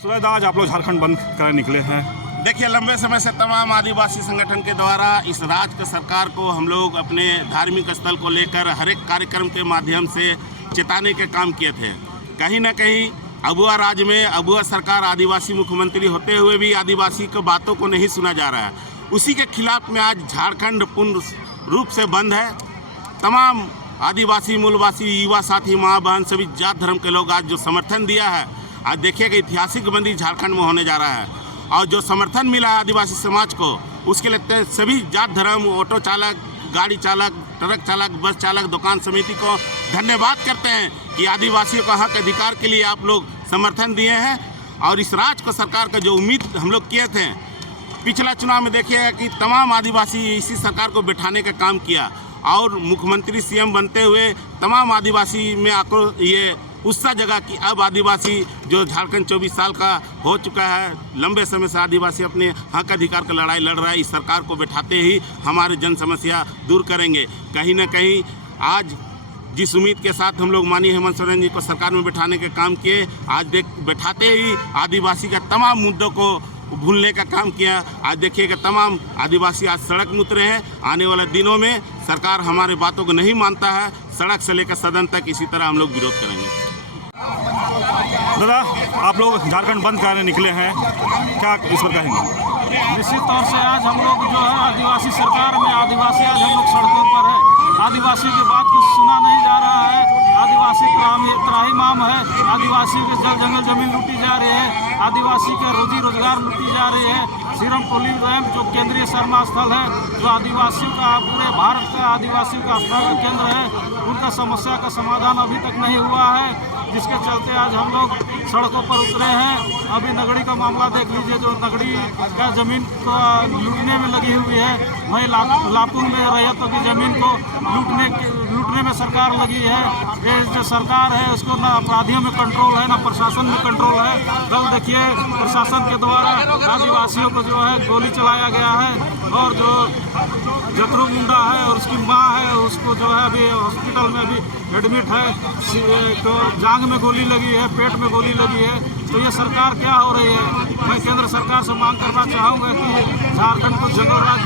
सूरज, आज आप लोग झारखंड बंद करने निकले हैं। देखिए, लंबे समय से तमाम आदिवासी संगठन के द्वारा इस राज्य सरकार को हम लोग अपने धार्मिक स्थल को लेकर हर एक कार्यक्रम के माध्यम से चेताने के काम किए थे। कहीं ना कहीं अबुआ राज्य में अबुआ सरकार आदिवासी मुख्यमंत्री होते हुए भी आदिवासी की बातों को नहीं सुना जा रहा है। उसी के खिलाफ में आज झारखंड पूर्ण रूप से बंद है। तमाम आदिवासी मूलवासी युवा साथी माँ बहन सभी जात धर्म के लोग आज जो समर्थन दिया है, आज देखिएगा ऐतिहासिक बंदी झारखंड में होने जा रहा है। और जो समर्थन मिला है आदिवासी समाज को, उसके लिए सभी जात धर्म, ऑटो चालक, गाड़ी चालक, ट्रक चालक, बस चालक, दुकान समिति को धन्यवाद करते हैं कि आदिवासियों का हक अधिकार के लिए आप लोग समर्थन दिए हैं। और इस राज्य को सरकार का जो उम्मीद हम लोग किए थे, पिछला चुनाव में देखिएगा कि तमाम आदिवासी इसी सरकार को बिठाने का काम किया और मुख्यमंत्री सीएम बनते हुए तमाम आदिवासी में आक्रोश ये उत्साह जगह कि अब आदिवासी जो झारखंड 24 साल का हो चुका है, लंबे समय से आदिवासी अपने हक अधिकार का लड़ाई लड़ रहा है। इस सरकार को बैठाते ही हमारे जन समस्या दूर करेंगे। कहीं ना कहीं आज जिस उम्मीद के साथ हम लोग माननीय हेमंत सोरेन जी को सरकार में बैठाने के काम किए, आज बैठाते ही आदिवासी का तमाम मुद्दों को भूलने का काम किया। आज देखिएगा तमाम आदिवासी आज सड़क में उतरे हैं। आने वाले दिनों में सरकार हमारे बातों को नहीं मानता है, सड़क से लेकर सदन तक इसी तरह हम लोग विरोध करेंगे। दादा, आप लोग झारखंड बंद करने निकले हैं, क्या इस पर कहेंगे? निश्चित तौर से आज हम लोग जो है आदिवासी सरकार में आदिवासी आज हम लोग सड़कों पर है। आदिवासी की बात कुछ सुना नहीं जा रहा है। आदिवासी त्राहिमाम है। आदिवासी के जल जंगल जमीन लूटी जा रही है। आदिवासी के रोजी रोजगार लूटी जा रही है। सीरम टोली रैंप जो केंद्रीय शर्मा स्थल है, जो आदिवासियों का पूरे भारत का आदिवासियों का स्थल केंद्र है, उनका समस्या का समाधान अभी तक नहीं हुआ है, जिसके चलते आज हम लोग सड़कों पर उतरे हैं। अभी नगड़ी का मामला देख लीजिए, जो नगड़ी का ज़मीन को लूटने में लगी हुई है, वहीं लापुंग में रैयतों की ज़मीन को लूटने में सरकार लगी है। ये जो सरकार है उसको ना अपराधियों में कंट्रोल है, ना प्रशासन में कंट्रोल है। कल देखिए प्रशासन के द्वारा आदिवासियों को जो है गोली चलाया गया है और जो जतरू मुंडा है और उसकी माँ है, उसको जो है अभी हॉस्पिटल में अभी एडमिट है। तो जांघ में गोली लगी है, पेट में गोली लगी है। तो ये सरकार क्या हो रही है? मैं केंद्र सरकार से मांग करना चाहूँगा कि झारखंड को जंगल राज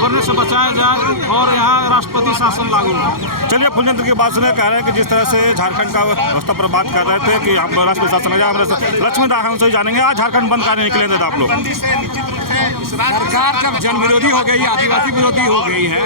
बनने से बचाया जाए और यहाँ राष्ट्रपति शासन लागू हो। चलिए, फुलचंद्र की बात सुने, कह रहे हैं कि जिस तरह से झारखंड का व्यवस्था पर बात कर रहे थे कि हम राष्ट्रपति शासन आ जाए, हमारे लक्ष्मीदास हैं, उनसे जानेंगे आज झारखंड बंद करने निकले थे आप लोग। सरकार जब जन विरोधी हो गई, आदिवासी विरोधी हो गई है,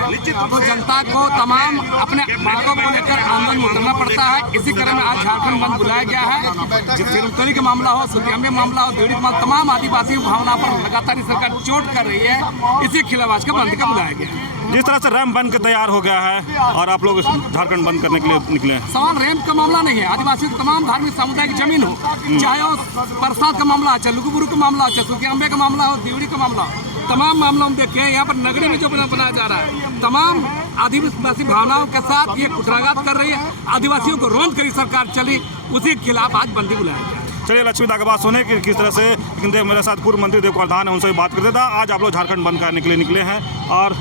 तो जनता को तमाम अपने मांगों को लेकर आंदोलन में उतरना पड़ता है। इसी क्रम में आज झारखंड बंद बुलाया गया है। सिरमतली का मामला हो, सुतियामी मामला हो, देवड़ी मामला, तमाम आदिवासी भावना पर लगातार सरकार चोट कर रही है। इसी खिलाफ आज का बंद का बुलाया गया है। जिस तरह से रैंप बन के तैयार हो गया है और आप लोग झारखंड बंद करने के लिए निकले हैं। सवाल रैंप का मामला नहीं है। आदिवासी तमाम धार्मिक समुदाय की जमीन हो, चाहे वो प्रसाद का मामला हो, चाहे लुगुबुरु का मामला हो, चाहे सुतियाम्बे का मामला हो, देवड़ी का मामला हो, तमाम मामलों में देखिए यहाँ पर नगरी में जो बनाया जा रहा है, तमाम आदिवासी भावनाओं के साथ ये कुठाराघात कर रही है। आदिवासियों को रोन करी सरकार चली, उसी के खिलाफ आज बंदी बुलाया गया। चलिए, लक्ष्मीदा की बात सुने कि किस तरह से मेरे साथ पूर्व मंत्री देव प्रधान है, उनसे भी बात करते था। आज आप लोग झारखंड बंद करने के लिए निकले हैं और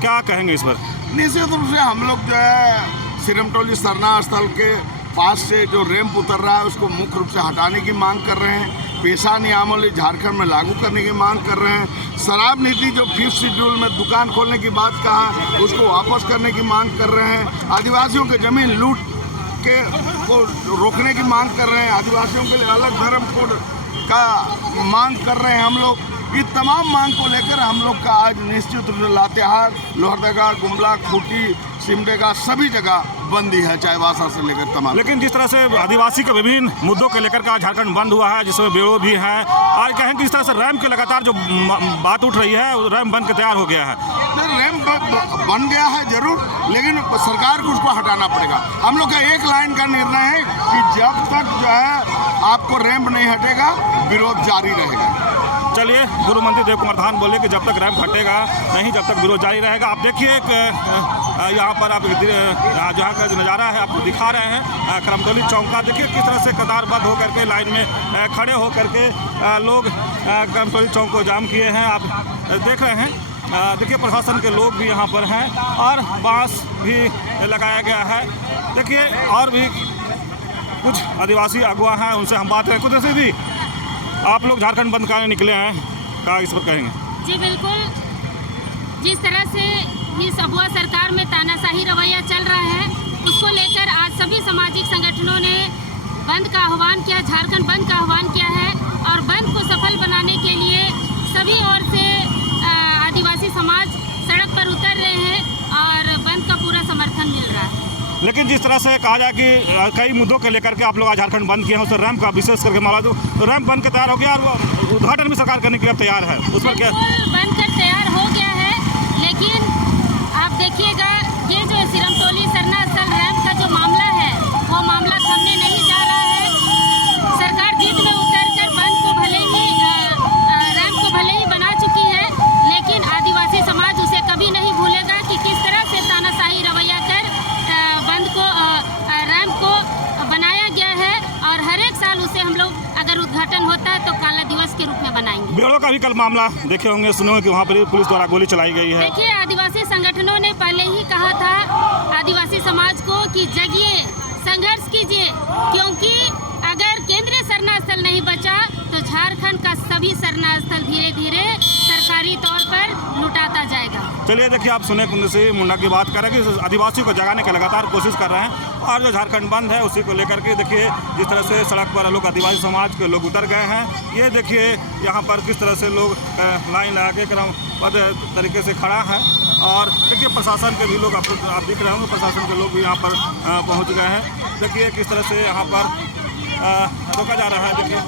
क्या कहेंगे इस पर? निश्चित रूप से हम लोग जो है सिरमटोली सरना स्थल के पास से जो रैंप उतर रहा है उसको मुख्य रूप से हटाने की मांग कर रहे हैं। पेशा नियमावली झारखंड में लागू करने की मांग कर रहे हैं। शराब नीति जो 5th शेड्यूल में दुकान खोलने की बात कहा, उसको वापस करने की मांग कर रहे हैं। आदिवासियों के जमीन लूट के को रोकने की मांग कर रहे हैं। आदिवासियों के लिए अलग धर्म कोड का मांग कर रहे हैं हम लोग। ये तमाम मांग को लेकर हम लोग का आज निश्चित रूप से लातेहार, लोहरदगा, गुमला, खूंटी, सिमडेगा सभी जगह बंदी है, चाहे वासा से लेकर तमाम। लेकिन जिस तरह से आदिवासी के विभिन्न मुद्दों को लेकर का झारखंड बंद हुआ है, जिसमें विरोध भी है, आज कहें कि इस तरह से रैंप की लगातार जो बात उठ रही है, रैंप बन के तैयार हो गया है। रैंप बन गया है जरूर, लेकिन सरकार को उसको हटाना पड़ेगा। हम लोग का एक लाइन का निर्णय है कि जब तक जो है आपको रैंप नहीं हटेगा, विरोध जारी रहेगा। चलिए, पूर्व मंत्री देव प्रधान बोले कि जब तक रैंप हटेगा नहीं, जब तक विरोध जारी रहेगा। आप देखिए यहाँ पर आप जहाँ का जो नज़ारा है आपको दिखा रहे हैं, करमतौली चौक का। देखिए किस तरह से कतारबद्ध होकर के लाइन में खड़े होकर के लोग करमतौली चौक को जाम किए हैं, आप देख रहे हैं। देखिए प्रशासन के लोग भी यहाँ पर हैं और बांस भी लगाया गया है। देखिए और भी कुछ आदिवासी अगुवा हैं, उनसे हम बात करें। कुछ ऐसे भी आप लोग झारखंड बंद कराने निकले हैं, क्या इस पर कहेंगे? जी बिल्कुल, जिस तरह से इस अगुआ सरकार में तानाशाही रवैया चल रहा है, उसको लेकर आज सभी सामाजिक संगठनों ने बंद का आह्वान किया, झारखंड बंद का आह्वान किया है। और बंद को सफल बनाने के लिए सभी ओर से आदिवासी समाज सड़क पर उतर रहे हैं और बंद का पूरा समर्थन मिल रहा है। लेकिन जिस तरह से कहा जाए कि कई मुद्दों को लेकर के आप लोग आज झारखंड बंद किए हैं, उस पर रैंप का विशेष करके मामला तो रैंप बन के तैयार हो गया और वो उद्घाटन भी सरकार करने के लिए तैयार है, उस पर क्या? बनकर तैयार हो गया है, लेकिन आप देखिएगा ये जो सिरमटोली सरना स्थल रैंप का जो मामला है, वो मामला थमने नहीं जा रहा है। सरकार जीत में उतरकर बंद को भले ही रैंप को भले ही बना चुकी है, लेकिन आदिवासी समाज उसे कभी नहीं भूलेगा कि किस तरह से तानाशाही रवैया कर बंद को रैंप को बनाया गया है। और हर एक साल उसे हम लोग अगर उद्घाटन होता है तो काला दिवस के रूप में बनाएंगे। बिरड़ों का भी कल मामला देखे होंगे, सुने होंगे कि वहाँ पर पुलिस द्वारा गोली चलाई गई है। देखिए, आदिवासी संगठनों ने पहले ही कहा था आदिवासी समाज को कि जगिए, संघर्ष कीजिए, क्योंकि अगर केंद्रीय सरना स्थल नहीं बचा तो झारखंड का सभी सरना स्थल धीरे धीरे सरकारी तौर पर लुटाता जाएगा। चलिए देखिए, आप सुने कुंद सिंह मुंडा की बात करें कि आदिवासियों को जगाने की लगातार कोशिश कर रहे हैं और जो झारखंड बंद है उसी को लेकर के देखिए जिस तरह से सड़क पर लोग आदिवासी समाज के लोग उतर गए हैं। ये देखिए यहाँ पर किस तरह से लोग लाइन लगा के क्रमबद्ध तरीके से खड़ा है और देखिए प्रशासन के भी लोग आप दिख रहे होंगे, प्रशासन के लोग भी यहाँ पर पहुँच गए हैं। देखिए किस तरह से यहाँ पर रोका जा रहा है। देखिए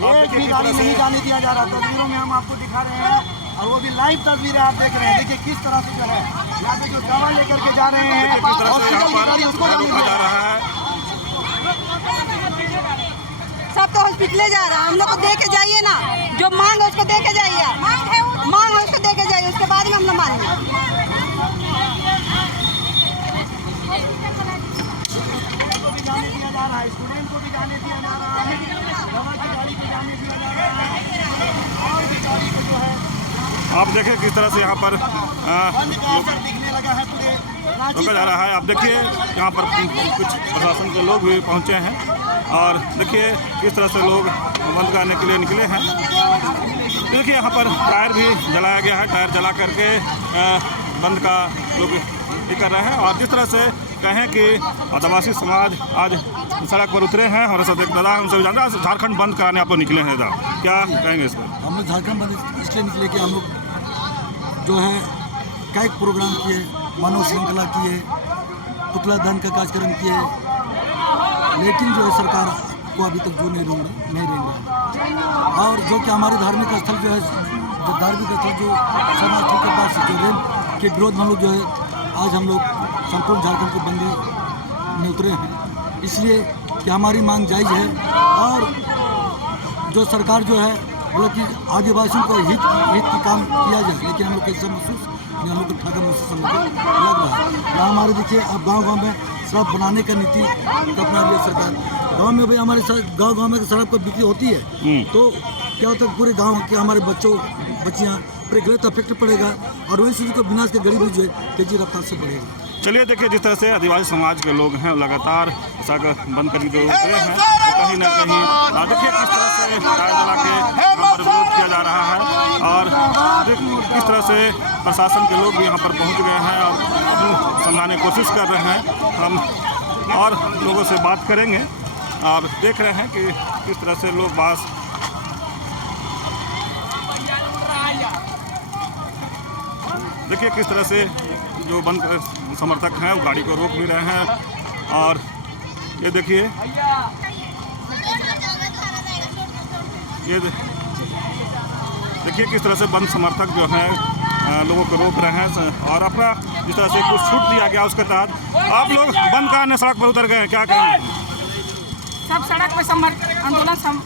एक भी गाड़ी नहीं जाने दिया जा रहा। तस्वीरों में हम आपको दिखा रहे हैं और वो भी लाइव तस्वीरें आप देख रहे हैं। देखिए किस तरह से जो है यहाँ पे जो दवा लेकर के जा रहे हैं, किस तरह से यहाँ पर रोका जा रहा है। सब तो हॉस्पिटल जा रहा है, हम लोग को दे के जाइए ना, जो मांग है उसको दे के जाइए, मांग है उसको दे के जाइए, उसके बाद में हम लोग मानेंगे। स्टूडेंट को भी जाने दिया जा रहा है, दवा की गाड़ी को जाने दिया जा रहा है और भी गाड़ी को जो है आप देखिए किस तरह से यहाँ पर दिखने लगा है पूरे रोका जा रहा है। आप देखिए यहाँ पर कुछ प्रशासन के लोग भी पहुँचे हैं और देखिए किस तरह से लोग बंद करने के लिए निकले हैं। देखिए यहाँ पर टायर भी जलाया गया है, टायर जला करके बंद का लोग ये कर रहे हैं। और जिस तरह से कहें कि आदिवासी समाज आज सड़क पर उतरे हैं और ऐसा दादा हम सभी जानते हैं झारखंड बंद कराने आप लोग निकले हैं, दादा क्या कहेंगे इस पर? हम लोग झारखंड बंद इसलिए निकले कि हम लोग जो है कई प्रोग्राम किए, मानव श्रृंखला किए, पुतला दहन का कार्यक्रम किए, लेकिन जो है सरकार को अभी तक जो नहीं रेंग रहा। और जो कि हमारे धार्मिक स्थल जो है, जो धार्मिक स्थल जो सरना स्थल के पास जो रेंप के विरोध में हम लोग जो है आज हम लोग संपूर्ण झारखंड को बंदी में उतरे हैं, इसलिए कि हमारी मांग जायज़ है और जो सरकार जो है मतलब कि आदिवासियों को हित की काम किया जाए, लेकिन हम लोग कैसा महसूस नहीं, हम लोग को ठगा महसूस हम लोग लग रहा है। यहाँ हमारे देखिए अब गांव में सड़क बनाने का नीति अपना रही है सरकार। गांव में भाई हमारे गांव में सड़क पर बिक्री होती है तो क्या होता है पूरे गाँव के हमारे बच्चियाँ पर गलत इफेक्ट पड़ेगा और वही चीज़ को विनाश के गरीबी जो है तेजी रफ्तार से बढ़ेगा। चलिए देखिए जिस तरह से आदिवासी समाज के लोग हैं लगातार सड़क बंद करके जो उतरे हैं तो कहीं ना कहीं देखिए किस तरह से टायर जला के यहाँ पर विरोध किया जा रहा है और किस तरह से प्रशासन के लोग भी यहाँ पर पहुँच गए हैं और समझाने की कोशिश कर रहे हैं। हम और लोगों से बात करेंगे। आप देख रहे हैं कि किस तरह से लोग बात देखिए किस तरह से जो बंद समर्थक हैं वो गाड़ी को रोक भी रहे हैं और ये देखिए किस तरह से बंद समर्थक जो हैं लोगों को रोक रहे हैं और अपना जिस तरह से कुछ छूट दिया गया उसके तहत आप लोग बंद कराने सड़क पर उतर गए, क्या कहें? सब सड़क पे आंदोलन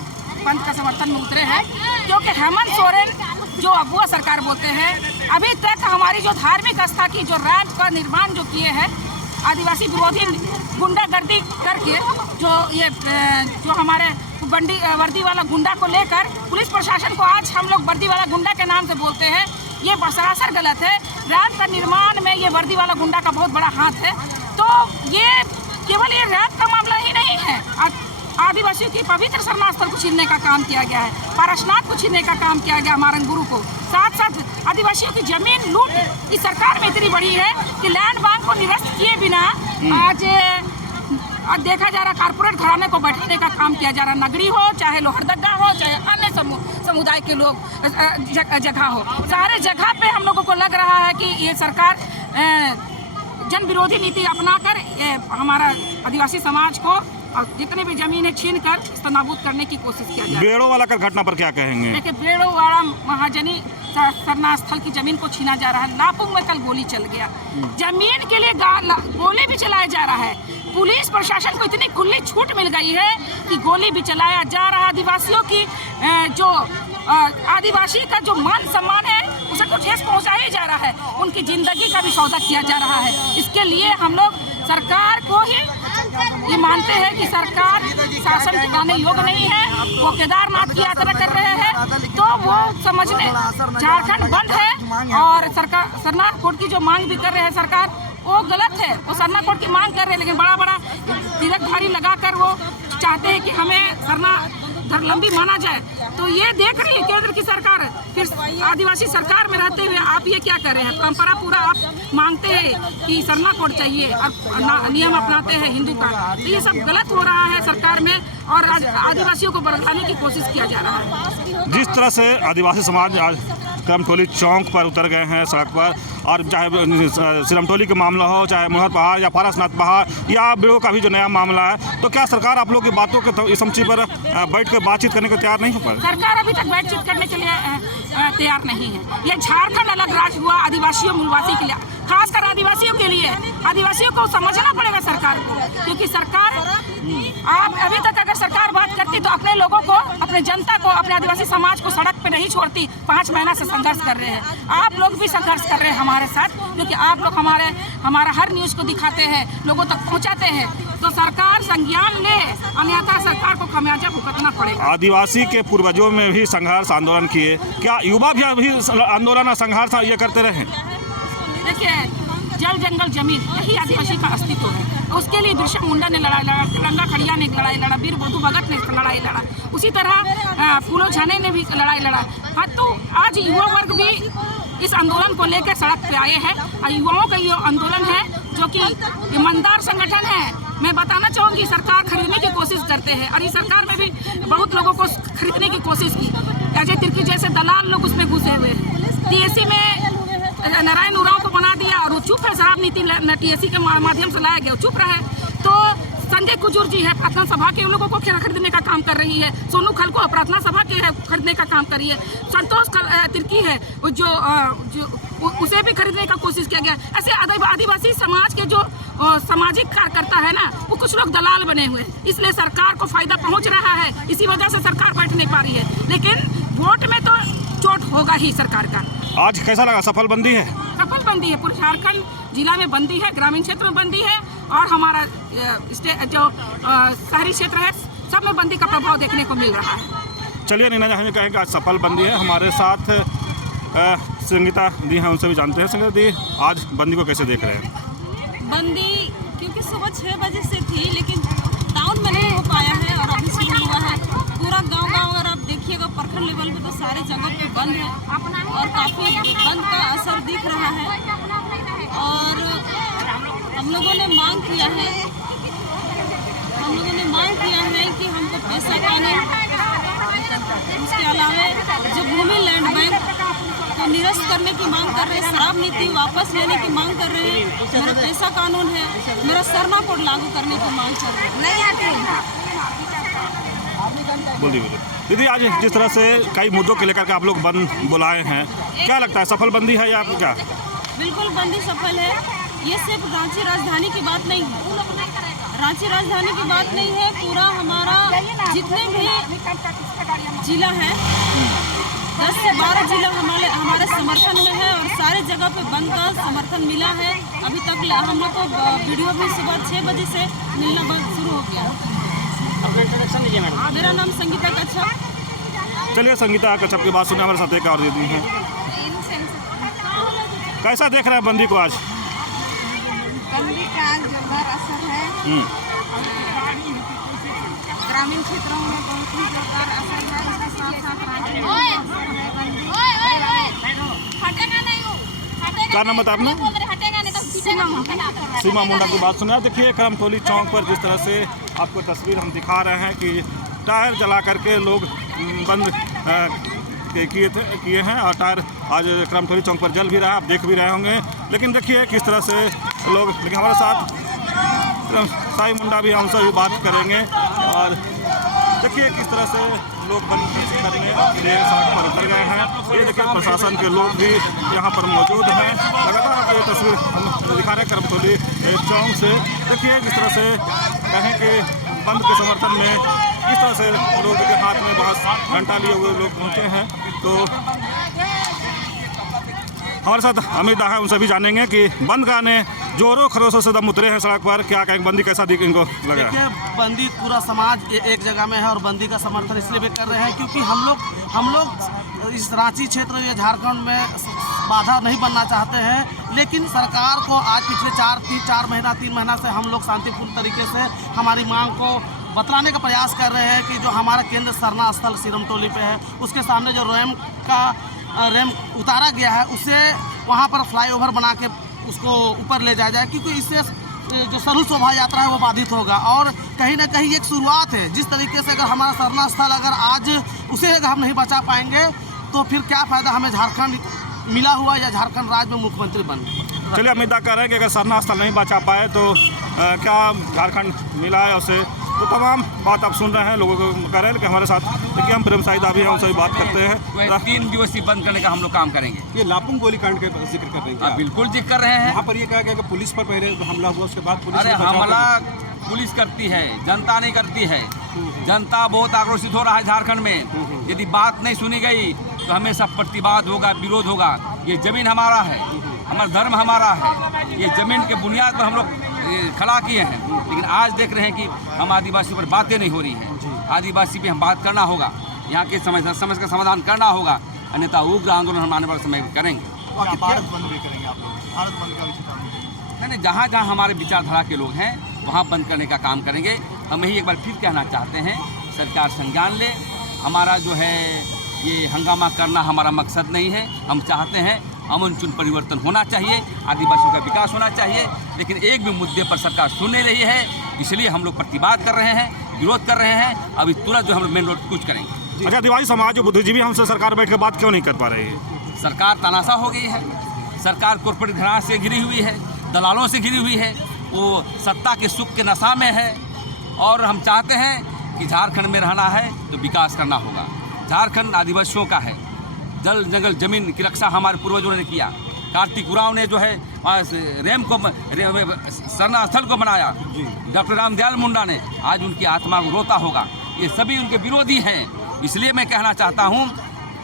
बंद का समर्थन में उतरे हैं क्योंकि हेमंत सोरेन जो अगुआ सरकार बोलते हैं अभी तक हमारी जो धार्मिक आस्था की जो रैंप का निर्माण जो किए हैं आदिवासी विरोधी गुंडागर्दी करके जो हमारे वर्दी वाला गुंडा को लेकर पुलिस प्रशासन को आज हम लोग वर्दी वाला गुंडा के नाम से बोलते हैं, ये सरासर गलत है। रैंप का निर्माण में ये वर्दी वाला गुंडा का बहुत बड़ा हाथ है। तो ये केवल ये रैंप का मामला ही नहीं है, आदिवासियों की पवित्र सरना स्थल को छीनने का काम किया गया है, पारसनाथ को छीनने का काम किया गया हमारे गुरु को। साथ साथ आदिवासियों की जमीन लूट इस सरकार में इतनी बड़ी है कि लैंड बैंक को निरस्त किए बिना आज देखा जा रहा कारपोरेट घराने को बैठाने का काम किया जा रहा। नगरी हो, चाहे लोहरदगा हो, चाहे अन्य समुदाय के लोग जगह हो, सारे जगह पे हम लोगों को लग रहा है कि ये सरकार जन विरोधी नीति अपनाकर हमारा आदिवासी समाज को और जितने भी जमीन है छीन कर इसको नाबूद करने की कोशिश किया जा रहा है। बेड़ो वाला कर घटना पर क्या कहेंगे? देखिए, बेड़ो वाला महाजनी सरना स्थल की जमीन को छीना जा रहा है। लापुंग में कल गोली चल गया, जमीन के लिए गोली भी चलाया जा रहा है। पुलिस प्रशासन को इतनी खुली छूट मिल गई है कि गोली भी चलाया जा रहा है। आदिवासियों की जो आदिवासी का जो मान सम्मान है उसे तो ठेस पहुंचाया जा रहा है, उनकी जिंदगी का भी सौदा किया जा रहा है। इसके लिए हम लोग सरकार को ही ये मानते हैं कि सरकार शासन चलाने योग्य नहीं है। वो केदारनाथ की यात्रा कर रहे हैं तो वो समझने झारखंड बंद है और सरकार सरना कोर्ट की जो मांग भी कर रहे हैं सरकार वो गलत है। वो सरना कोर्ट की मांग कर रहे हैं लेकिन बड़ा बड़ा तिलकधारी लगाकर वो चाहते हैं कि हमें सरना धरलंबी माना जाए। तो ये देख रही है केंद्र की सरकार, फिर आदिवासी सरकार में रहते हुए आप ये क्या कर रहे हैं? परंपरा पूरा आप मांगते हैं कि सरना कोड चाहिए और नियम अपनाते हैं हिंदू का। तो ये सब गलत हो रहा है सरकार में और आदिवासियों को बरगलाने की कोशिश किया जा रहा है। जिस तरह से आदिवासी समाज आज करमटोली चौक पर उतर गए हैं सड़क पर, और चाहे सिरमटोली का मामला हो, चाहे मुहर पहाड़ या पारसनाथ पहाड़ या बेड़ो का भी जो नया मामला है, तो क्या सरकार आप लोगों की बातों के इस समझी पर बैठ कर बातचीत करने को तैयार नहीं हो पाई? सरकार अभी तक बातचीत करने के लिए तैयार नहीं है। ये झारखंड अलग राज्य हुआ आदिवासियों मूलवासी के लिए, खासकर आदिवासियों के लिए। आदिवासियों को समझना पड़ेगा सरकार को, क्योंकि सरकार आप अभी तक अगर सरकार बात करती तो अपने लोगों को, अपने जनता को, अपने आदिवासी समाज को सड़क पे नहीं छोड़ती। 5 महीना से संघर्ष कर रहे हैं, आप लोग भी संघर्ष कर रहे हैं हमारे साथ, क्योंकि आप लोग हमारा हर न्यूज़ को दिखाते हैं, लोगों तक पहुंचाते हैं। तो सरकार संज्ञान ले, अन्यथा सरकार को खमियाजा भुगतना पड़ेगा। आदिवासी के पूर्वजों में भी संघर्ष आंदोलन किए, क्या युवा भी अभी आंदोलन और संघर्ष ये करते रहे? देखिए, जल जंगल जमीन यही आदिवासी का अस्तित्व है। उसके लिए बिरसा मुंडा ने लड़ाई लड़ा, रंगा खड़िया ने लड़ाई लड़ा, वीर बुद्धू भगत ने लड़ाई लड़ा, उसी तरह फूलो झाने ने भी लड़ाई लड़ा। हाँ, तो आज युवा वर्ग भी इस आंदोलन को लेकर सड़क पे आए हैं और युवाओं का ये आंदोलन है जो कि ईमानदार संगठन है। मैं बताना चाहूँगी, सरकार खरीदने की कोशिश करते हैं और इस सरकार में भी बहुत लोगों को खरीदने की कोशिश की। अजय तिर्की जैसे दलाल लोग उसमें घुसे हुए। टीएससी में नारायण उरांव को बना दिया और वो चुप है। शराब नीति टीएससी के माध्यम से लाया गया, चुप रहे। तो संजय कुजूर जी है, प्रार्थना सभा के लोगों को खरीदने का काम कर रही है। सोनू खलको प्रार्थना सभा के है, खरीदने का काम कर रही है। संतोष तिर्की है जो उसे भी खरीदने का कोशिश किया गया। ऐसे आदिवासी समाज के जो सामाजिक कार्यकर्ता है ना, वो कुछ लोग दलाल बने हुए, इसलिए सरकार को फायदा पहुंच रहा है। इसी वजह से सरकार बैठ नहीं पा रही है, लेकिन वोट में तो चोट होगा ही सरकार का। आज कैसा लगा? सफल बंदी है? सफल बंदी है, पूरे झारखंड जिला में बंदी है, ग्रामीण क्षेत्र में बंदी है और हमारा जो शहरी क्षेत्र है सब में बंदी का प्रभाव देखने को मिल रहा है। चलिए नीना, हमें कहेंगे आज सफल बंदी है। हमारे साथ संगीता दी हैं, उनसे भी जानते हैं। संगीता दी, आज बंदी को कैसे देख रहे हैं? बंदी क्योंकि सुबह 6 बजे से थी, लेकिन टाउन में नहीं हो पाया है और अभी शुरू हुआ है। पूरा गांव अगर आप देखिएगा प्रखंड लेवल पे तो सारे जगह पे बंद है और काफ़ी बंद का असर दिख रहा है। और हम लोगों ने मांग किया है कि हमको पैसा कानून, उसके अलावा जो भूमि लैंड बैंक को निरस्त करने की मांग कर रहे हैं, शराब नीति वापस लेने की मांग कर रहे हैं, मेरा पैसा कानून है, मेरा सरना कोड लागू करने की मांग कर रहे हैं। बोलिए दीदी, आज जिस तरह से कई मुद्दों के लेकर के आप लोग बंद बुलाए हैं, क्या लगता है सफल बंदी है या आपको क्या? बिल्कुल बंदी सफल है। ये सिर्फ रांची राजधानी की बात नहीं है, रांची राजधानी की बात नहीं है, पूरा हमारा जितने भी जिला है 10 से 12 जिला हमारे समर्थन में है और सारे जगह पे बंद का समर्थन मिला है। अभी तक हम लोग को वीडियो भी सुबह 6 बजे से मिलना बंद शुरू हो गया। अपना इंट्रोडक्शन दीजिए मैडम। मेरा नाम संगीता कच्छप। चलिए संगीता कच्छप की बात सुने, हमारे साथ एक और दीदी हैं। कैसा देख रहे हैं बंदी को आज? बंदी का जोरदार असर है। ग्रामीण क्षेत्रों में बहुत ही जोरदार असर है। इसके साथ साथ क्या नाम बताया आपने? सीमा मुंडा की बात सुना। देखिए करमतौली चौक पर जिस तरह से आपको तस्वीर हम दिखा रहे हैं कि टायर जला करके लोग बंद किए हैं और टायर आज करमतौली चौक पर जल भी रहा है, आप देख भी रहे होंगे। लेकिन देखिए किस तरह से लोग, लेकिन हमारे साथ साई मुंडा भी, हमसे भी बात करेंगे और देखिए किस तरह से लोग बंद करने के लिए सड़क पर उतर गए हैं। ये देखिए प्रशासन के लोग भी यहाँ पर मौजूद हैं। लगातार आपको ये तस्वीर हम दिखा रहे हैं करमतौली चौक से। देखिए जिस तरह से कहें कि बंद के समर्थन में किस तरह से लोग के हाथ में बहुत घंटा लिए हुए लोग पहुँचे हैं। तो हमारे साथ अमित दा है, उनसे भी जानेंगे कि बंद का ने जोरों खरोशों से दम उतरे हैं सड़क पर। क्या कहेंगे, बंदी कैसा दिख इनको लगा? देखिए बंदी पूरा समाज एक जगह में है और बंदी का समर्थन इसलिए भी कर रहे हैं क्योंकि हम लोग इस रांची क्षेत्र या झारखंड में बाधा नहीं बनना चाहते हैं। लेकिन सरकार को आज पिछले 3 महीना से हम लोग शांतिपूर्ण तरीके से हमारी मांग को बतलाने का प्रयास कर रहे हैं कि जो हमारा केंद्र सरना स्थल सिरमतौली पे है, उसके सामने जो रैम्प उतारा गया है उसे वहाँ पर फ्लाईओवर बना के उसको ऊपर ले जाया जाए, क्योंकि इससे जो सरल शोभा यात्रा है वो बाधित होगा। और कहीं ना कहीं एक शुरुआत है। जिस तरीके से अगर हमारा सरना स्थल अगर आज उसे अगर हम नहीं बचा पाएंगे तो फिर क्या फ़ायदा हमें झारखंड मिला हुआ या झारखंड राज्य में मुख्यमंत्री बन। चलिए अमित दा कह रहे हैं कि अगर सरना स्थल नहीं बचा पाए तो क्या झारखंड मिला है उसे। तो तमाम बात आप सुन रहे हैं, लोगों को कह रहे हैं कि हमारे साथ देखिए हम प्रेम साहिदा भी हैं, उनसे भी बात करते हैं। 3 दिवसीय बंद करने का हम लोग काम करेंगे। ये लापुंग गोलीकांड का जिक्र कर रहे हैं? बिल्कुल जिक्र कर रहे हैं। यहाँ पर ये कहा गया कि पुलिस पर पहले हमला हुआ, उसके बाद पुलिस। अरे हमला पुलिस करती है, जनता नहीं करती है। जनता बहुत आक्रोशित हो रहा है झारखंड में। यदि बात नहीं सुनी गई तो हमेशा प्रतिवाद होगा, विरोध होगा। ये जमीन हमारा है, हमारा धर्म हमारा है। ये जमीन के बुनियाद पर हम लोग खड़ा किए हैं। लेकिन आज देख रहे हैं कि हम आदिवासी पर बातें नहीं हो रही हैं। आदिवासी पे हम बात करना होगा, यहाँ के समस्या का समाधान करना होगा, अन्यथा उग्र आंदोलन हम आने वाले समय में करेंगे। भारत बंद भी करेंगे आप लोग? भारत बंद का नहीं, जहाँ जहाँ हमारे विचारधारा के लोग हैं वहाँ बंद करने का काम करेंगे। हम यही एक बार फिर कहना चाहते हैं, सरकार संज्ञान ले। हमारा जो है ये हंगामा करना हमारा मकसद नहीं है। हम चाहते हैं अमन चुन परिवर्तन होना चाहिए, आदिवासियों का विकास होना चाहिए। लेकिन एक भी मुद्दे पर सरकार सुन नहीं रही है, इसलिए हम लोग प्रतिवाद कर रहे हैं, विरोध कर रहे हैं। अभी तुरंत जो हम लोग मेन रोड कुछ करेंगे। अच्छा, आदिवासी समाज जो बुद्धिजीवी हमसे सरकार बैठ कर बात क्यों नहीं कर पा रही है? सरकार तानाशाह हो गई है। सरकार कॉर्पोरेट घराना से घिरी हुई है, दलालों से घिरी हुई है। वो सत्ता के सुख के नशा में है। और हम चाहते हैं कि झारखंड में रहना है तो विकास करना होगा। झारखंड आदिवासियों का है। जल जंगल जमीन की रक्षा हमारे पूर्वजों ने किया। कार्तिक उरांव ने जो है सरना स्थल को बनाया। डॉक्टर रामदयाल मुंडा ने, आज उनकी आत्मा को रोता होगा। ये सभी उनके विरोधी हैं। इसलिए मैं कहना चाहता हूँ,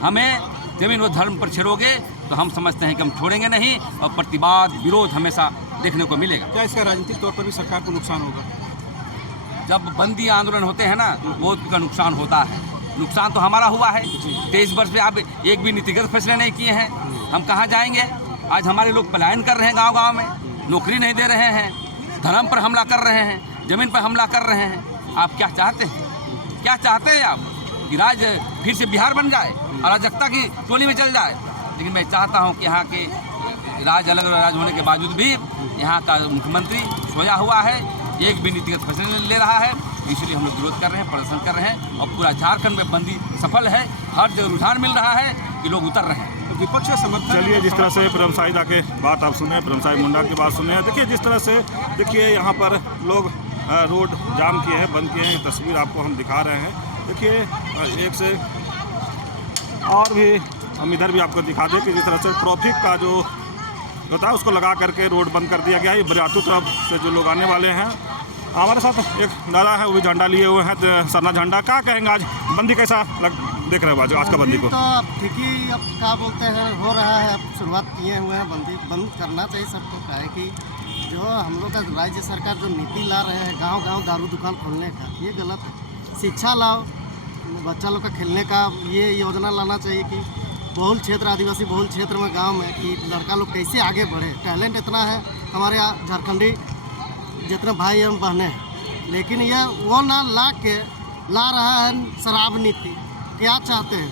हमें जमीन व धर्म पर छेड़ोगे तो हम समझते हैं कि हम छोड़ेंगे नहीं और प्रतिवाद विरोध हमेशा देखने को मिलेगा। क्या इसका राजनीतिक तौर पर भी सरकार को नुकसान होगा? जब बंदी आंदोलन होते हैं ना, बहुत का नुकसान होता है। नुकसान तो हमारा हुआ है। 23 वर्ष में आप एक भी नीतिगत फैसले नहीं किए हैं। हम कहाँ जाएंगे? आज हमारे लोग पलायन कर रहे हैं, गांव-गांव में नौकरी नहीं दे रहे हैं, धर्म पर हमला कर रहे हैं, जमीन पर हमला कर रहे हैं। आप क्या चाहते हैं? क्या चाहते हैं आप? कि राज्य फिर से बिहार बन जाए, अराजकता की टोली में चल जाए? लेकिन मैं चाहता हूँ कि यहाँ के राज्य अलग अलग राज्य होने के बावजूद भी यहाँ का मुख्यमंत्री सोया हुआ है, एक भी नीतिगत फैसले नहीं ले रहा है। इसलिए हम लोग विरोध कर रहे हैं, प्रदर्शन कर रहे हैं और पूरा झारखंड में बंदी सफल है। हर जगह रुझान मिल रहा है कि लोग उतर रहे हैं। तो विपक्ष का समर्थन। चलिए जिस तरह से प्रेम साहिदा के बात आप सुने, प्रेम साहिद मुंडा की बात सुने। देखिए जिस तरह से देखिए यहाँ पर लोग रोड जाम किए हैं, बंद किए हैं। तस्वीर आपको हम दिखा रहे हैं। देखिए एक से और भी हम इधर भी आपको दिखा दें कि जिस तरह से ट्रैफिक का जो होता है उसको लगा करके रोड बंद कर दिया गया है। ये बरियातू तरफ से जो लोग आने वाले हैं, हमारे साथ एक दादा है, वो भी झंडा लिए हुए हैं, सरना झंडा। क्या कहेंगे आज बंदी कैसा देख रहे हो आज का बंदी को? तो ठीक ही अब क्या बोलते हैं, हो रहा है। अब शुरुआत किए हुए हैं, बंदी बंद करना चाहिए सबको। क्या है कि जो हम लोग का राज्य सरकार जो नीति ला रहे हैं गांव-गांव दारू दुकान खोलने का, ये गलत है। शिक्षा लाओ, बच्चा लोग का खेलने का ये योजना लाना चाहिए कि बहुल क्षेत्र, आदिवासी बहुल क्षेत्र में, गांव में, कि लड़का लोग कैसे आगे बढ़े। टैलेंट इतना है हमारे यहाँ झारखंडी जितने भाई एवं बहनें हैं, लेकिन ये वो ना ला के ला रहा है शराब नीति। क्या चाहते हैं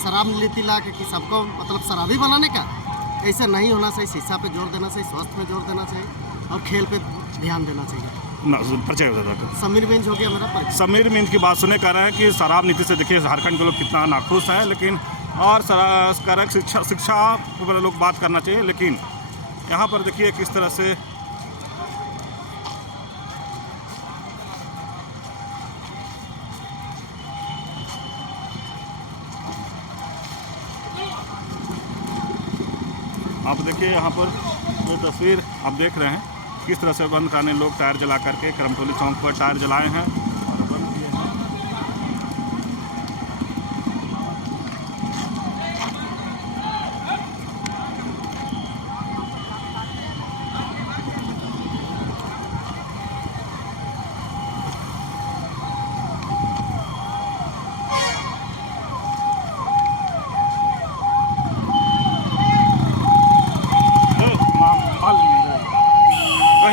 शराब नीति ला के कि सबको मतलब शराबी बनाने का? ऐसा नहीं होना चाहिए। शिक्षा पे जोर देना चाहिए, स्वास्थ्य पे जोर देना चाहिए और खेल पे ध्यान देना चाहिए। परिचय बता दो। समीर मिंज हो गया मेरा परिचय। समीर मिंज की बात सुने कर रहे हैं कि शराब नीति से देखिए झारखंड के लोग कितना नाखुश है, लेकिन और शिक्षा पर लोग बात करना चाहिए, लेकिन यहाँ पर देखिए किस तरह से आप देखिए यहाँ पर ये तस्वीर आप देख रहे हैं किस तरह से बंद कराने लोग टायर जला करके करमटोली चौक पर टायर जलाए हैं और बंद किए हैं।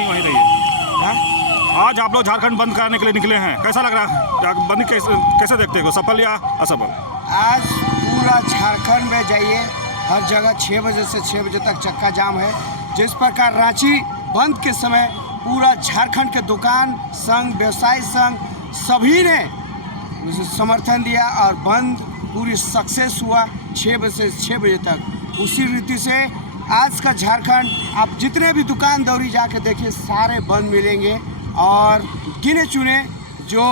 वहीं रहिए। आज आप लोग झारखंड बंद कराने के लिए निकले हैं, कैसा लग रहा है? बंद कैसे देखते हो, सफल या असफल? आज पूरा झारखंड में जाइए, हर जगह 6 बजे से 6 बजे तक चक्का जाम है। जिस प्रकार रांची बंद के समय पूरा झारखंड के दुकान संघ, व्यवसायी संघ सभी ने समर्थन दिया और बंद पूरी सक्सेस हुआ 6 बजे से 6 बजे तक। उसी रीति से आज का झारखंड आप जितने भी दुकान दौरी जाके देखिए सारे बंद मिलेंगे और गिने चुने जो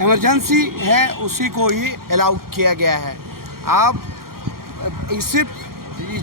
इमरजेंसी है उसी को ही अलाउ किया गया है। आप सिर्फ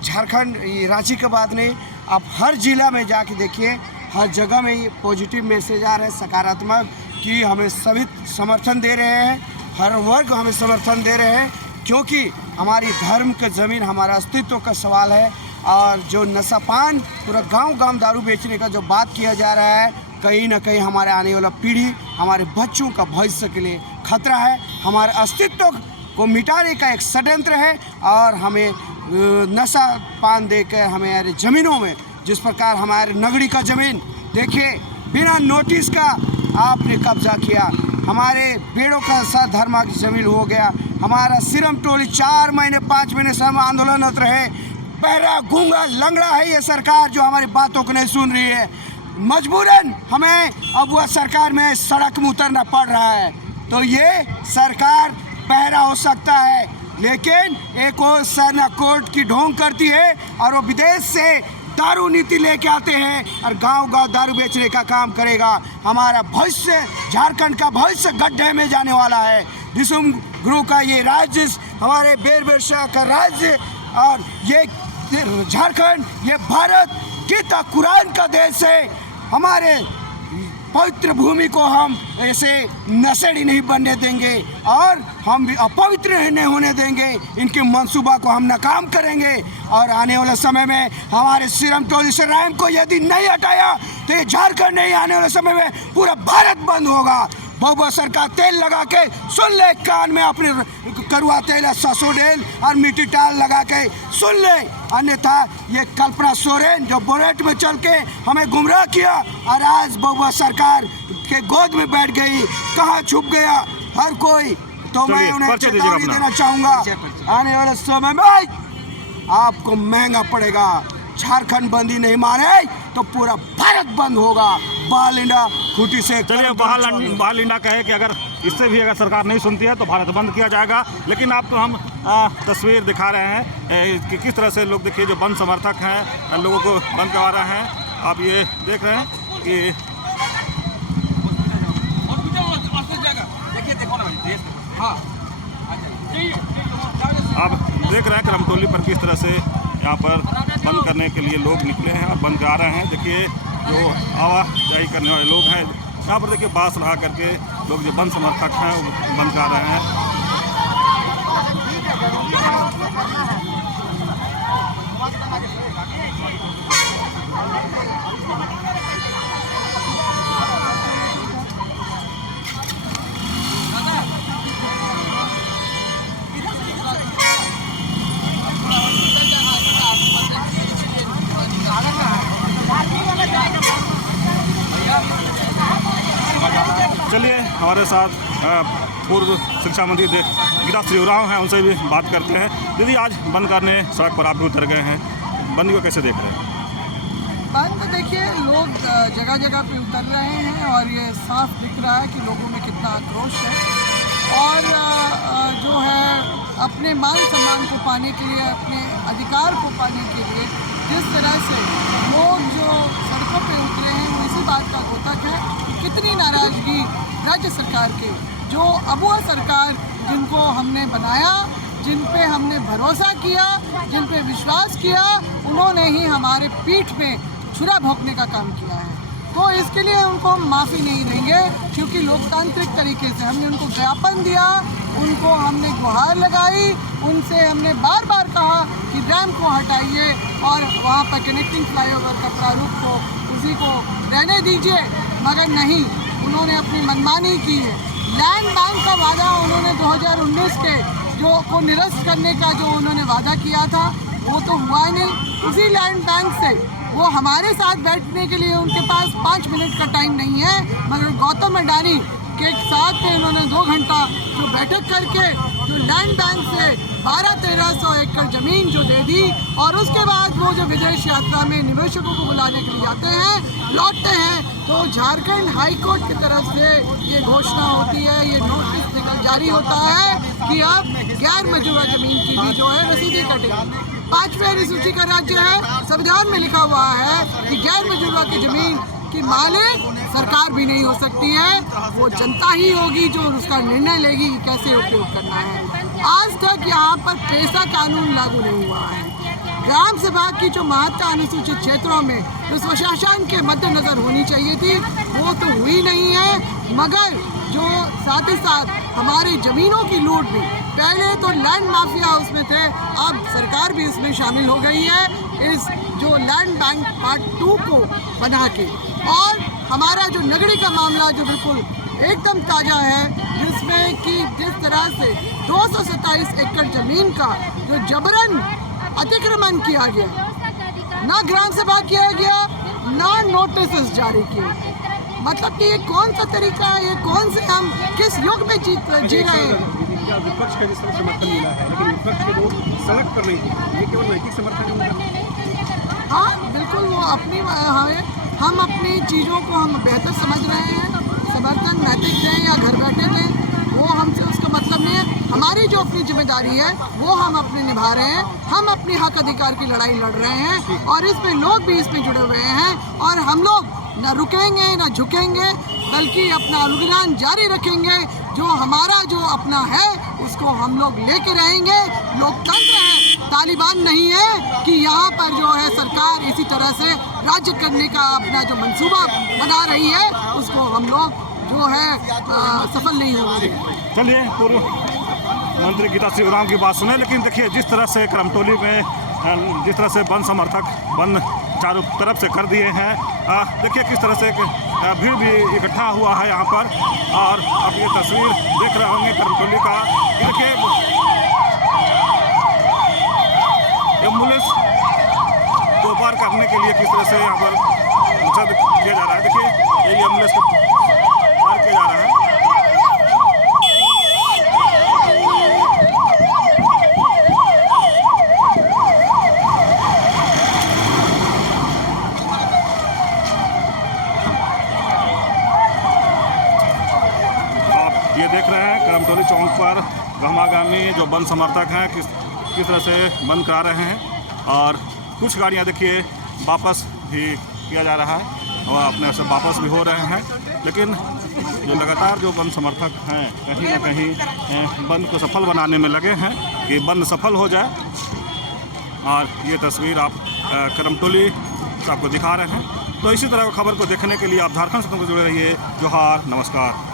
झारखंड रांची के बाद नहीं, आप हर जिला में जाके देखिए, हर जगह में ये पॉजिटिव मैसेज आ रहे हैं, सकारात्मक, कि हमें सभी समर्थन दे रहे हैं, हर वर्ग हमें समर्थन दे रहे हैं, क्योंकि हमारी धर्म का ज़मीन हमारा अस्तित्व का सवाल है। और जो नशापान पूरा गांव-गांव दारू बेचने का जो बात किया जा रहा है, कहीं ना कहीं हमारे आने वाला पीढ़ी, हमारे बच्चों का भविष्य के लिए खतरा है। हमारे अस्तित्व को मिटाने का एक षड्यंत्र है और हमें नशा पान देकर हमारे ज़मीनों में, जिस प्रकार हमारे नगरी का ज़मीन देखिए बिना नोटिस का आपने कब्जा किया, हमारे बेड़ों का साथ धर्मा की ज़मीन हो गया, हमारा सिरम टोली 4 महीने 5 महीने से हम आंदोलनरत रहे। बहरा गूंगा लंगड़ा है ये सरकार जो हमारी बातों को नहीं सुन रही है। मजबूरन हमें अब वह सरकार में सड़क में उतरना पड़ रहा है। तो ये सरकार बहरा हो सकता है, लेकिन एक और सेना कोर्ट की ढोंग करती है और वो विदेश से दारू नीति लेके आते हैं और गांव-गांव दारू बेचने का काम करेगा। हमारा भविष्य, झारखंड का भविष्य गड्ढे में जाने वाला है। दिसुम गुरु का ये राज्य, हमारे बेर बेरशाह का राज्य और ये झारखंड, ये भारत गीता कुरान का देश है। हमारे पवित्र भूमि को हम ऐसे नशेड़ी नहीं बनने देंगे और हम भी अपवित्र नहीं होने देंगे। इनके मंसूबा को हम नाकाम करेंगे और आने वाले समय में हमारे सिरम टोली से रैम को यदि नहीं हटाया तो ये झारखंड नहीं, आने वाले समय में पूरा भारत बंद होगा। बहुबा सरकार तेल लगा के सुन ले, कान में अपने करुआ तेल, ससोडेल और मिट्टी टाल लगा के सुन ले, अन्यथा ये कल्पना सोरेन जो बुलेट में चल के हमें गुमराह किया और आज बहुबा सरकार के गोद में बैठ गई, कहाँ छुप गया हर कोई। तो मैं उन्हें चेतावनी देना चाहूँगा, आने वाले समय में आपको महंगा पड़ेगा। झारखंड बंदी नहीं माने तो पूरा भारत बंद होगा। बाल इंडा खूटी से चलिए, बाल इंडा कहे कि अगर इससे भी अगर सरकार नहीं सुनती है तो भारत बंद किया जाएगा। लेकिन आपको हम तस्वीर दिखा रहे हैं कि किस तरह से लोग देखिए जो बंद समर्थक हैं लोगों को बंद करवा रहे हैं। आप ये देख रहे हैं कि आप देख रहे हैं करमटोली पर किस तरह से यहाँ पर बंद करने के लिए लोग निकले हैं और बंद करा रहे हैं। देखिए जो आवाजाही करने वाले लोग हैं यहाँ पर देखिए बास लगा करके लोग जो बंद समर्थक हैं वो बंद करा रहे हैं। चलिए हमारे साथ पूर्व शिक्षा मंत्री गीताश्री उरांव हैं, उनसे भी बात करते हैं। दीदी, आज बंद करने सड़क पर आप भी उतर गए हैं, बंद को कैसे देख रहे हैं? बंद देखिए, लोग जगह जगह पे उतर रहे हैं और ये साफ दिख रहा है कि लोगों में कितना आक्रोश है और जो है अपने मान सम्मान को पाने के लिए, अपने अधिकार को पाने के लिए जिस तरह से लोग जो सड़कों पे उतरे हैं वो इसी बात का द्योतक है कि कितनी नाराज़गी राज्य सरकार के, जो अबुआ सरकार जिनको हमने बनाया, जिन पे हमने भरोसा किया, जिन पे विश्वास किया, उन्होंने ही हमारे पीठ में छुरा भोंकने का काम किया है। तो इसके लिए उनको हम माफ़ी नहीं देंगे, क्योंकि लोकतांत्रिक तरीके से हमने उनको ज्ञापन दिया, उनको हमने गुहार लगाई, उनसे हमने बार बार कहा कि रैंप को हटाइए और वहाँ पर कनेक्टिंग फ्लाईओवर का प्रारूप को उसी को रहने दीजिए, मगर नहीं, उन्होंने अपनी मनमानी की है। लैंड बैंक का वादा उन्होंने 2019 के को निरस्त करने का जो उन्होंने वादा किया था वो तो हुआ नहीं। उसी लैंड बैंक से वो हमारे साथ बैठने के लिए उनके पास 5 मिनट का टाइम नहीं है, मगर गौतम अडानी के साथ में उन्होंने 2 घंटा जो बैठक करके जो लैंड बैंक से 1200-1300 एकड़ ज़मीन जो दे दी, और उसके बाद वो जो विदेश यात्रा में निवेशकों को बुलाने के लिए जाते हैं, लौटते हैं, तो झारखंड हाई कोर्ट की तरफ से ये घोषणा होती है, ये नोटिस निकल जारी होता है कि अब गैर मौजूदा ज़मीन की भी जो है रसीदें कटेगी। 5वें अनुसूची का राज्य है, संविधान में लिखा हुआ है कि गैर मौजूदा की ज़मीन की मालिक सरकार भी नहीं हो सकती है, वो जनता ही होगी जो उसका निर्णय लेगी कि कैसे उपयोग करना है। आज तक यहाँ पर पैसा कानून लागू नहीं हुआ है। ग्राम सभा की जो महत्ता अनुसूचित क्षेत्रों में जो स्वशासन के मद्देनजर होनी चाहिए थी वो तो हुई नहीं है, मगर जो साथ ही साथ हमारी ज़मीनों की लूट भी, पहले तो लैंड माफिया उसमें थे, अब सरकार भी इसमें शामिल हो गई है इस जो लैंड बैंक पार्ट 2 को बना के। और हमारा जो नगरी का मामला जो बिल्कुल एकदम ताज़ा है, जिसमें कि जिस तरह से 227 एकड़ ज़मीन का जो जबरन अतिक्रमण किया गया, ना ग्राम सभा किया गया, ना नोटिस जारी किए। मतलब कि ये कौन सा तरीका है, ये कौन से हम किस युग में जी रहे हैं? विपक्ष का जिस तरह समर्थन मिला है, लेकिन विपक्ष के लोग सड़क पर नहीं थे, ये केवल नैतिक समर्थन है। हाँ बिल्कुल, वो अपनी हम अपनी चीज़ों को हम बेहतर समझ रहे हैं, समर्थन नैतिक दें या घर बैठे दें वो हमसे उसका मतलब नहीं है। हमारी जो अपनी जिम्मेदारी है वो हम अपने निभा रहे हैं, हम अपनी हक अधिकार की लड़ाई लड़ रहे हैं और इसमें लोग भी इसमें जुड़े हुए हैं और हम लोग न रुकेंगे न झुकेंगे, बल्कि अपना अभियान जारी रखेंगे। जो हमारा जो अपना है उसको हम लोग लेके रहेंगे। लोकतंत्र है, तालिबान नहीं है कि यहाँ पर जो है सरकार इसी तरह से राज्य करने का अपना जो मंसूबा बना रही है उसको हम लोग जो है सफल नहीं होंगे। चलिए, पूर्व मंत्री गीताश्री उरांव की बात सुने, लेकिन देखिए जिस तरह से करमटोली में जिस तरह से वन समर्थक वन चारों तरफ से कर दिए हैं, देखिए किस तरह से भीड़ भी इकट्ठा हुआ है यहाँ पर। और आप ये तस्वीर देख रहे होंगे करमटोली का, देखिए एम्बुलेंस को पार करने के लिए किस तरह से यहाँ पर मकसद किया जा रहा है। देखिए ये एम्बुलेंस को पार किया जा रहा है। ये देख रहे हैं करमटोली चौक पर गहमागामी जो बंद समर्थक हैं किस तरह से बंद करा रहे हैं और कुछ गाड़ियां देखिए वापस भी किया जा रहा है और अपने से वापस भी हो रहे हैं। लेकिन जो लगातार जो बंद समर्थक हैं कहीं ना कहीं बंद को सफल बनाने में लगे हैं कि बंद सफल हो जाए। और ये तस्वीर आप करमटोली से आपको दिखा रहे हैं। तो इसी तरह की खबर को देखने के लिए आप झारखंड से जुड़े रहिए। जोहार, नमस्कार।